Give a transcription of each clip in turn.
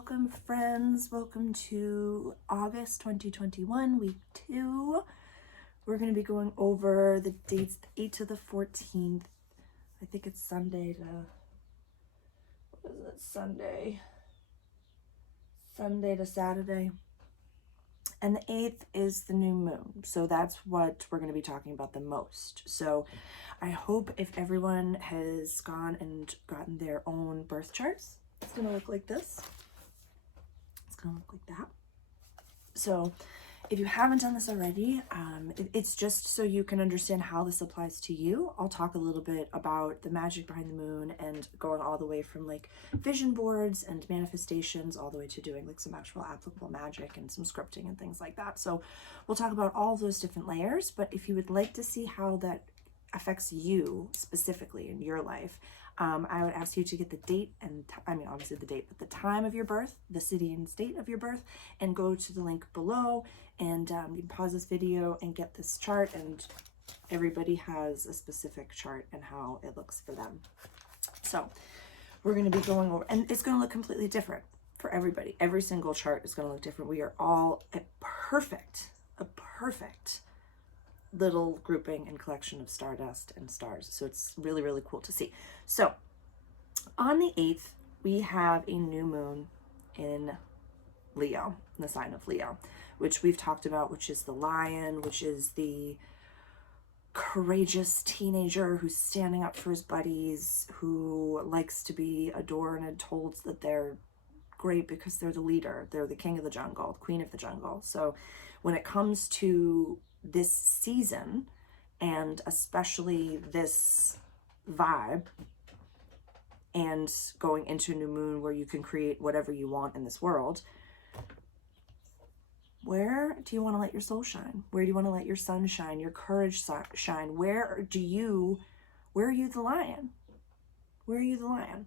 welcome friends. Welcome to August 2021, week 2. We're going to be going over the dates, the 8th to the 14th. I think it's Sunday to, what is it, Sunday to Saturday. And the 8th is the new moon. So that's what we're going to be talking about the most. So I hope if everyone has gone and gotten their own birth charts, it's going to look like this. It's going to look like that. So if you haven't done this already, it's just so you can understand how this applies to you. I'll talk a little bit about the magic behind the moon and going all the way from like vision boards and manifestations all the way to doing like some actual applicable magic and some scripting and things like that. So we'll talk about all those different layers, but if you would like to see how that affects you specifically in your life, I would ask you to get the date and, obviously the date, but the time of your birth, the city and state of your birth, and go to the link below, and you can pause this video and get this chart, and everybody has a specific chart and how it looks for them. So we're going to be going over, and it's going to look completely different for everybody. Every single chart is going to look different. We are all a perfect little grouping and collection of stardust and stars. So it's really, really cool to see. So on the 8th, we have a new moon in Leo, in the sign of Leo, which we've talked about, which is the lion, which is the courageous teenager who's standing up for his buddies, who likes to be adored and told that they're great because they're the leader, they're the king of the jungle, queen of the jungle. So when it comes to this season, and especially this vibe, and going into a new moon where you can create whatever you want in this world, where do you want to let your soul shine? Where do you want to let your sun shine, your courage shine? Where are you the lion? Where are you the lion?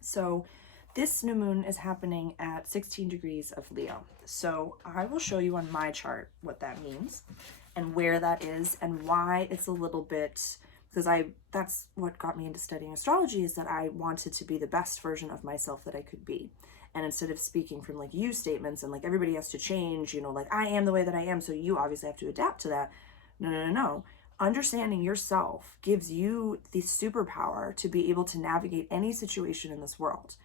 So this new moon is happening at 16 degrees of Leo. So I will show you on my chart what that means and where that is and why it's a little bit, because that's what got me into studying astrology, is that I wanted to be the best version of myself that I could be. And instead of speaking from like you statements and like everybody has to change, like I am the way that I am, so you obviously have to adapt to that. No. Understanding yourself gives you the superpower to be able to navigate any situation in this world.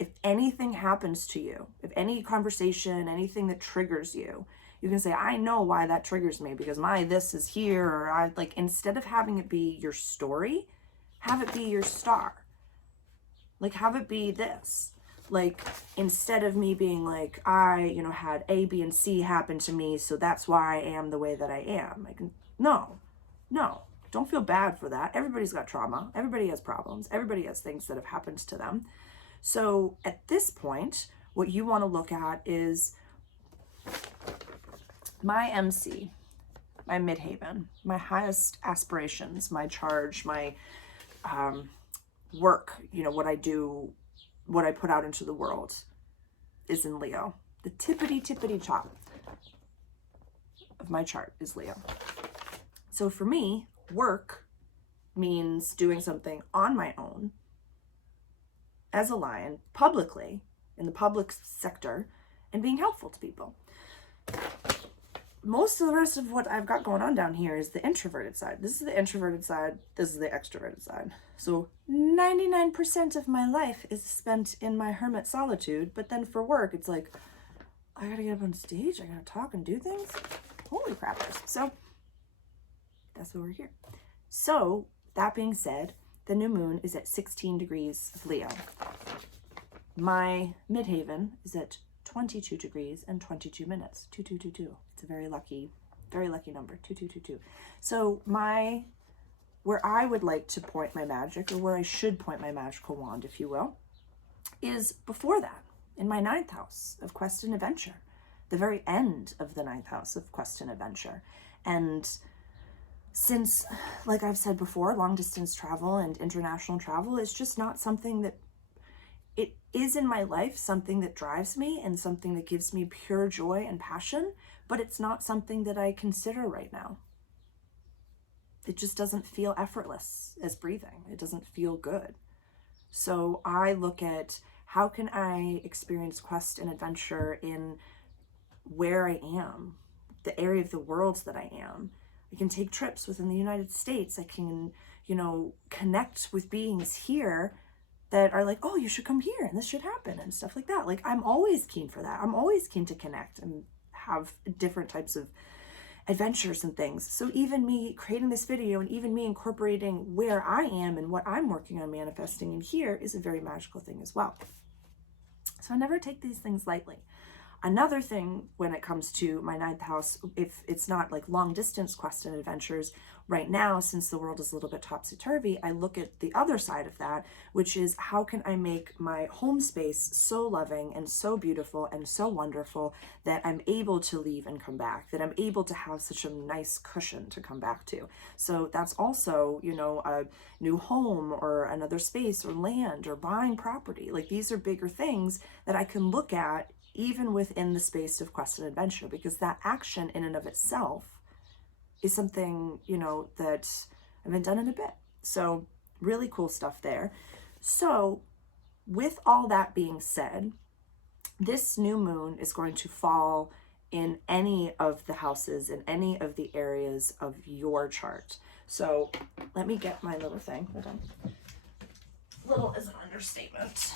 If anything happens to you, if any conversation, anything that triggers you, you can say, I know why that triggers me because my this is here, or instead of having it be your story, have it be your star. Like, have it be this. Like, instead of me being like, I, had A, B, and C happen to me, so that's why I am the way that I am. Like, no, don't feel bad for that. Everybody's got trauma. Everybody has problems. Everybody has things that have happened to them. So at this point, what you want to look at is my MC, my midhaven, my highest aspirations, my charge, my work, what I do, what I put out into the world is in Leo. The tippity top of my chart is Leo. So for me, work means doing something on my own as a lion, publicly, in the public sector, and being helpful to people. Most of the rest of what I've got going on down here is the introverted side. This is the introverted side. This is the extroverted side. So 99% of my life is spent in my hermit solitude, but then for work, it's like, I gotta get up on stage, I gotta talk and do things. Holy crappers. So that's why we're here. So that being said, the new moon is at 16 degrees of Leo. My midhaven is at 22 degrees and 22 minutes. 2222. It's a very lucky number. 2222. So where I would like to point my magic, or where I should point my magical wand, if you will, is before that, in my 9th house of quest and adventure. The very end of the 9th house of quest and adventure. And since, like I've said before, long distance travel and international travel is just not something that, it is in my life something that drives me and something that gives me pure joy and passion, but it's not something that I consider right now. It just doesn't feel effortless as breathing. It doesn't feel good. So I look at How can I experience quest and adventure in where I am, the area of the world that I am? I can take trips within the United States. I can, you know, connect with beings here that are like, oh, you should come here and this should happen and stuff like that. Like, I'm always keen for that. I'm always keen to connect and have different types of adventures and things. So even me creating this video and even me incorporating where I am and what I'm working on manifesting in here is a very magical thing as well. So I never take these things lightly. Another thing when it comes to my 9th house, if it's not like long distance quest and adventures right now, since the world is a little bit topsy-turvy, I look at the other side of that, which is how can I make my home space so loving and so beautiful and so wonderful that I'm able to leave and come back, that I'm able to have such a nice cushion to come back to. So that's also, you know, a new home or another space or land or buying property. Like, these are bigger things that I can look at even within the space of quest and adventure, because that action in and of itself is something, you know, that I haven't done in a bit. So really cool stuff there. So with all that being said, this new moon is going to fall in any of the houses, in any of the areas of your chart. So let me get my little thing. Hold on. Little is an understatement.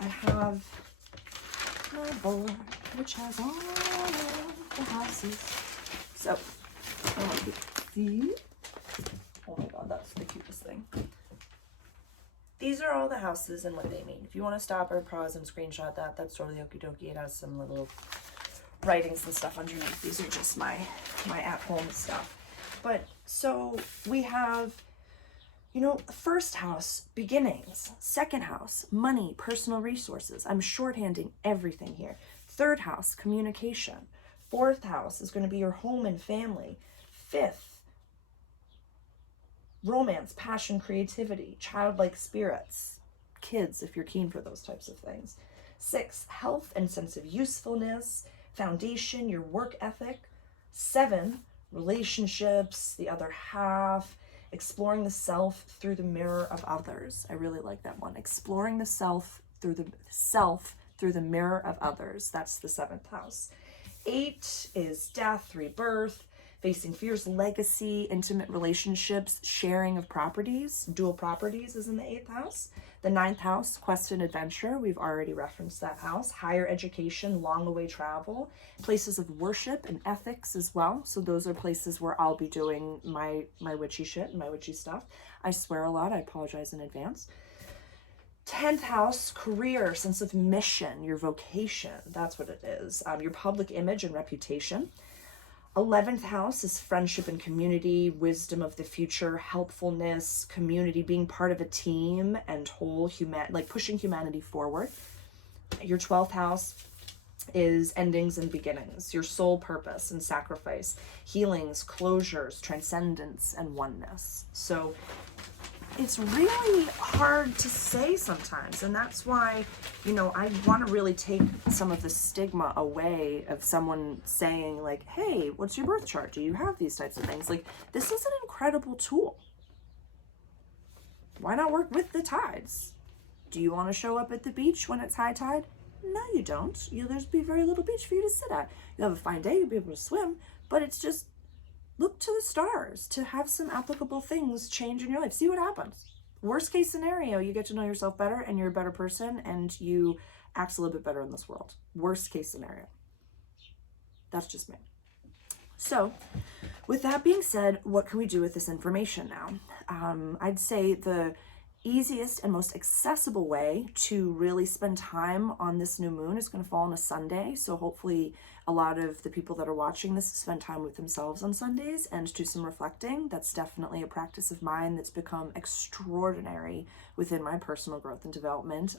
I have my board, which has all of the houses. So, I want you to see. Oh my god, that's the cutest thing. These are all the houses and what they mean. If you want to stop or pause and screenshot that, that's totally okie dokie. It has some little writings and stuff underneath. These are just my at-home stuff. But, so, we have, you know, first house, beginnings. Second house, money, personal resources. I'm shorthanding everything here. Third house, communication. Fourth house is going to be your home and family. Fifth, romance, passion, creativity, childlike spirits. Kids, if you're keen for those types of things. Sixth, health and sense of usefulness. Foundation, your work ethic. 7, relationships, the other half. Exploring the self through the mirror of others. I really like that one. Exploring the self through the mirror of others. That's the 7th house. 8 is death, rebirth, facing fears, legacy, intimate relationships, sharing of properties. Dual properties is in the 8th house. The 9th house, quest and adventure. We've already referenced that house. Higher education, long away travel, places of worship and ethics as well. So those are places where I'll be doing my witchy shit and my witchy stuff. I swear a lot. I apologize in advance. 10th house, career, sense of mission, your vocation. That's what it is. Your public image and reputation. 11th house is friendship and community, wisdom of the future, helpfulness, community, being part of a team and whole like pushing humanity forward. Your 12th house is endings and beginnings, your soul purpose and sacrifice, healings, closures, transcendence, and oneness. So it's really hard to say sometimes, and that's why, you know, I want to really take some of the stigma away of someone saying like, hey, what's your birth chart? Do you have these types of things? Like, this is an incredible tool. Why not work with the tides? Do you want to show up at the beach when it's high tide? No, you don't. There's be very little beach for you to sit at. You'll have a fine day, you'll be able to swim, but it's just look to the stars to have some applicable things change in your life. See what happens. Worst case scenario, you get to know yourself better and you're a better person and you act a little bit better in this world. Worst case scenario. That's just me. So with that being said, what can we do with this information now? I'd say the easiest and most accessible way to really spend time on this new moon is going to fall on a Sunday. So hopefully a lot of the people that are watching this spend time with themselves on Sundays and do some reflecting. That's definitely a practice of mine that's become extraordinary within my personal growth and development.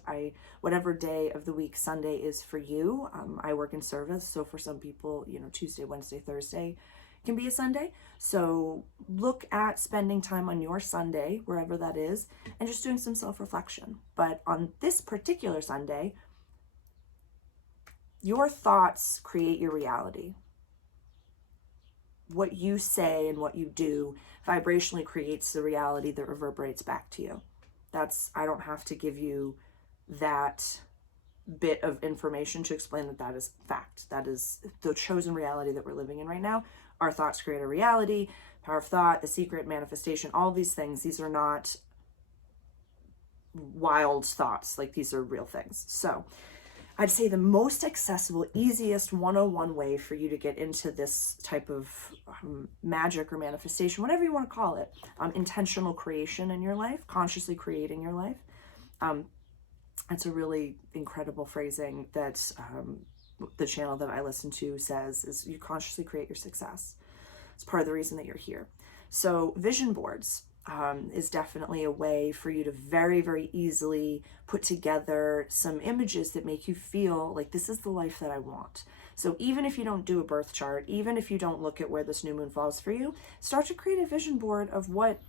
Whatever day of the week Sunday is for you, I work in service. So for some people, you know, Tuesday, Wednesday, Thursday can be a Sunday. So look at spending time on your Sunday, wherever that is, and just doing some self-reflection. But on this particular Sunday, your thoughts create your reality. What you say and what you do vibrationally creates the reality that reverberates back to you. I don't have to give you that bit of information to explain that that is fact. That is the chosen reality that we're living in right now. Our thoughts create a reality. Power of thought, the secret, manifestation, all these things. These are not wild thoughts. Like, these are real things. So I'd say the most accessible, easiest 101 way for you to get into this type of magic or manifestation, whatever you want to call it, intentional creation in your life, consciously creating your life. That's a really incredible phrasing that the channel that I listen to says is you consciously create your success. It's part of the reason that you're here. So vision boards is definitely a way for you to very, very easily put together some images that make you feel like this is the life that I want. So even if you don't do a birth chart, even if you don't look at where this new moon falls for you, start to create a vision board of what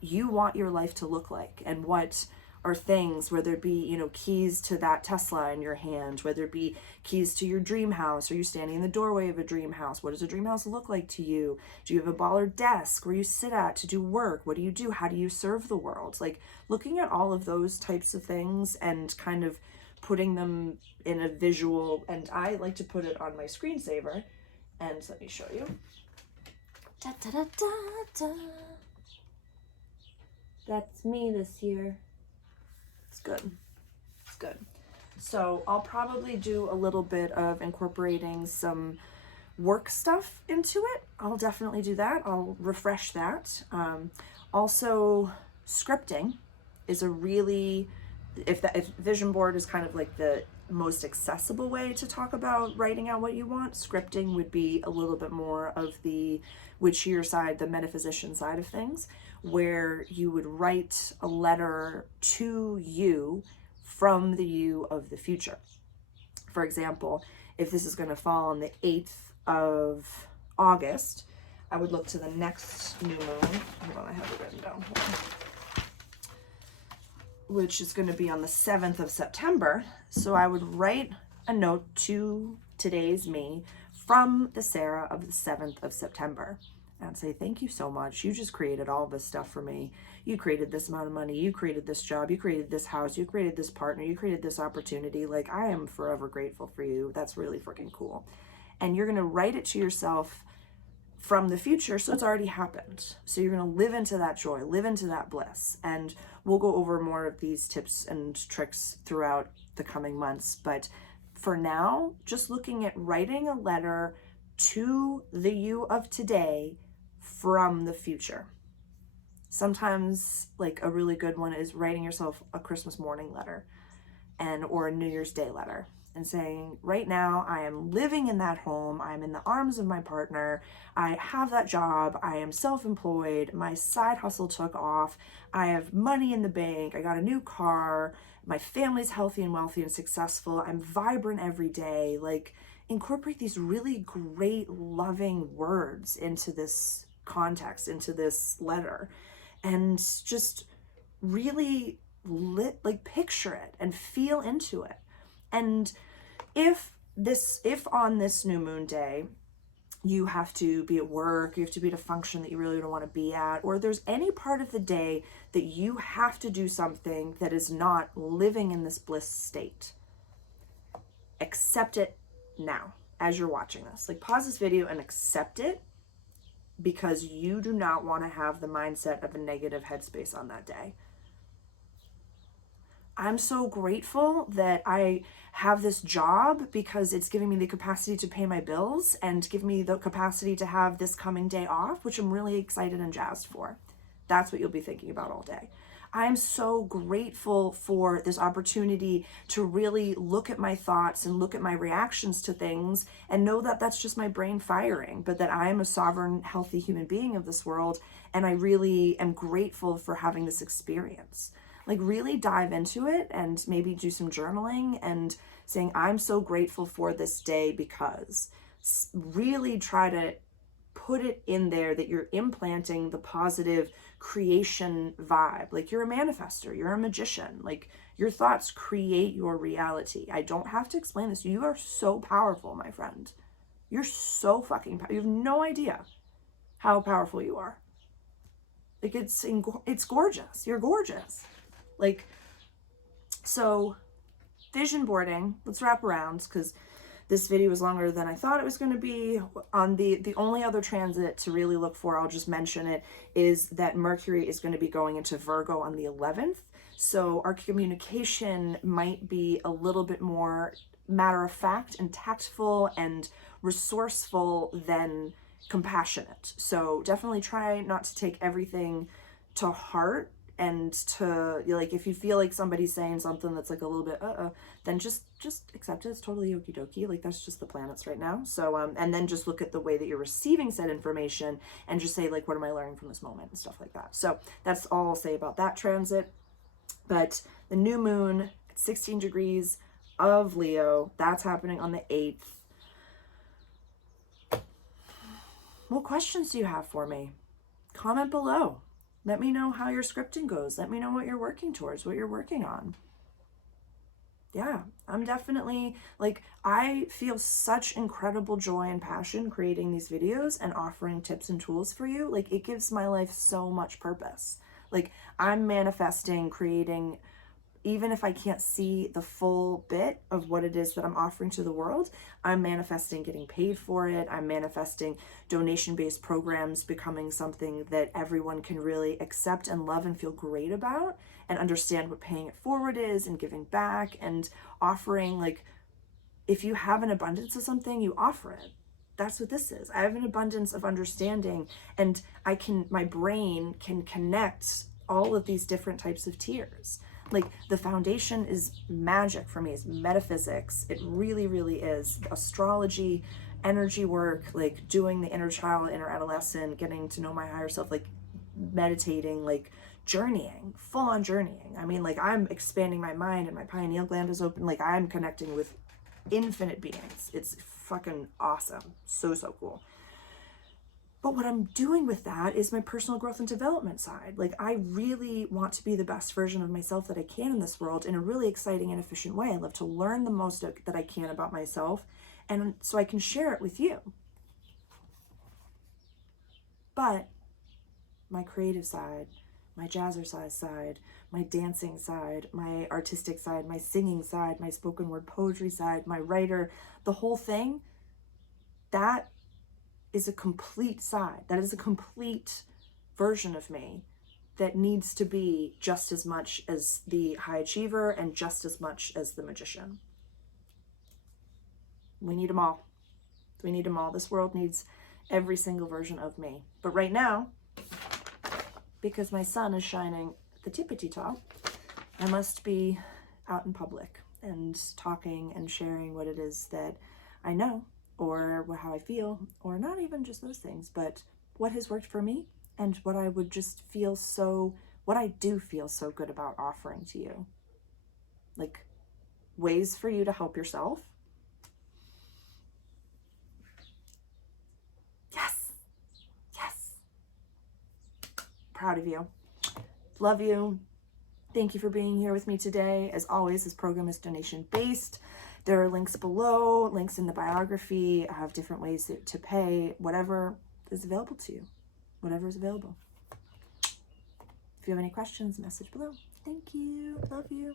you want your life to look like, and what are things, whether it be, you know, keys to that Tesla in your hand, whether it be keys to your dream house, or you standing in the doorway of a dream house. What does a dream house look like to you? Do you have a baller desk where you sit at to do work? What do you do? How do you serve the world? Like, looking at all of those types of things and kind of putting them in a visual, and I like to put it on my screensaver, and let me show you. Da, da, da, da, da. That's me this year. It's good. It's good. So I'll probably do a little bit of incorporating some work stuff into it. I'll definitely do that. I'll refresh that. Also, scripting is a really, if vision board is kind of like the most accessible way to talk about writing out what you want, scripting would be a little bit more of the witchier side, the metaphysician side of things, where you would write a letter to you from the you of the future. For example, if this is going to fall on the 8th of August, I would look to the next new moon. Hold on, I have it written down. Which is going to be on the 7th of September. So I would write a note to today's me from the Sarah of the 7th of September. And say, thank you so much. You just created all this stuff for me. You created this amount of money. You created this job. You created this house. You created this partner. You created this opportunity. Like, I am forever grateful for you. That's really freaking cool. And you're going to write it to yourself from the future, so it's already happened. So you're going to live into that joy, live into that bliss. And we'll go over more of these tips and tricks throughout the coming months. But for now, just looking at writing a letter to the you of today from the future. Sometimes, like, a really good one is writing yourself a Christmas morning letter or a New Year's Day letter, and saying, right now I am living in that home, I'm in the arms of my partner, I have that job, I am self-employed, my side hustle took off, I have money in the bank, I got a new car, my family's healthy and wealthy and successful, I'm vibrant every day. Like, incorporate these really great, loving words into this context, into this letter, and just really picture it and feel into it. And if on this new moon day you have to be at work, you have to be at a function that you really don't want to be at, or there's any part of the day that you have to do something that is not living in this bliss state, accept it now as you're watching this. Like, pause this video and accept it, because you do not want to have the mindset of a negative headspace on that day. I'm so grateful that I have this job, because it's giving me the capacity to pay my bills and give me the capacity to have this coming day off, which I'm really excited and jazzed for. That's what you'll be thinking about all day. I'm so grateful for this opportunity to really look at my thoughts and look at my reactions to things and know that that's just my brain firing, but that I am a sovereign, healthy human being of this world. And I really am grateful for having this experience. Like, really dive into it and maybe do some journaling and saying, I'm so grateful for this day, because really try to put it in there that you're implanting the positive creation vibe. Like, you're a manifester, you're a magician. Like, your thoughts create your reality. I don't have to explain this. You are so powerful, my friend. You're so fucking powerful. You have no idea how powerful you are. Like, it's gorgeous. You're gorgeous. Like, so vision boarding, let's wrap around because this video was longer than I thought it was going to be. On the only other transit to really look for, I'll just mention it, is that Mercury is going to be going into Virgo on the 11th. So our communication might be a little bit more matter of fact and tactful and resourceful than compassionate. So definitely try not to take everything to heart, and to, like, if you feel like somebody's saying something that's like a little bit then just accept it. It's totally okie dokie. Like, that's just the planets right now. So and then just look at the way that you're receiving said information and just say, like, what am I learning from this moment and stuff like that. So that's all I'll say about that transit. But the new moon at 16 degrees of Leo, that's happening on the 8th. What questions do you have for me? Comment below. Let me know how your scripting goes. Let me know what you're working towards, what you're working on. Yeah, I'm definitely, like, I feel such incredible joy and passion creating these videos and offering tips and tools for you. Like, it gives my life so much purpose. Like, I'm manifesting, creating, even if I can't see the full bit of what it is that I'm offering to the world, I'm manifesting getting paid for it. I'm manifesting donation-based programs becoming something that everyone can really accept and love and feel great about, and understand what paying it forward is, and giving back and offering. Like, if you have an abundance of something, you offer it. That's what this is. I have an abundance of understanding, and my brain can connect all of these different types of tiers. Like, the foundation is magic for me, is metaphysics. It really, really is. Astrology, energy work, like doing the inner child, inner adolescent, getting to know my higher self, like meditating, like journeying, full on journeying. I mean, like, I'm expanding my mind and my pineal gland is open. Like, I'm connecting with infinite beings. It's fucking awesome. So, so cool. But what I'm doing with that is my personal growth and development side. Like, I really want to be the best version of myself that I can in this world in a really exciting and efficient way. I love to learn the most that I can about myself, and so I can share it with you. But my creative side, my jazzercise side, my dancing side, my artistic side, my singing side, my spoken word poetry side, my writer, the whole thing, that is a complete side. That is a complete version of me that needs to be just as much as the high achiever and just as much as the magician. We need them all. We need them all. This world needs every single version of me. But right now, because my sun is shining at the tippity top, I must be out in public and talking and sharing what it is that I know, or how I feel, or not even just those things, but what has worked for me and what I would just feel so, what I do feel so good about offering to you. Like, ways for you to help yourself. Yes. Yes. Proud of you. Love you. Thank you for being here with me today. As always, this program is donation-based. There are links below, links in the biography. I have different ways to pay, whatever is available to you, whatever is available. If you have any questions, message below. Thank you. Love you.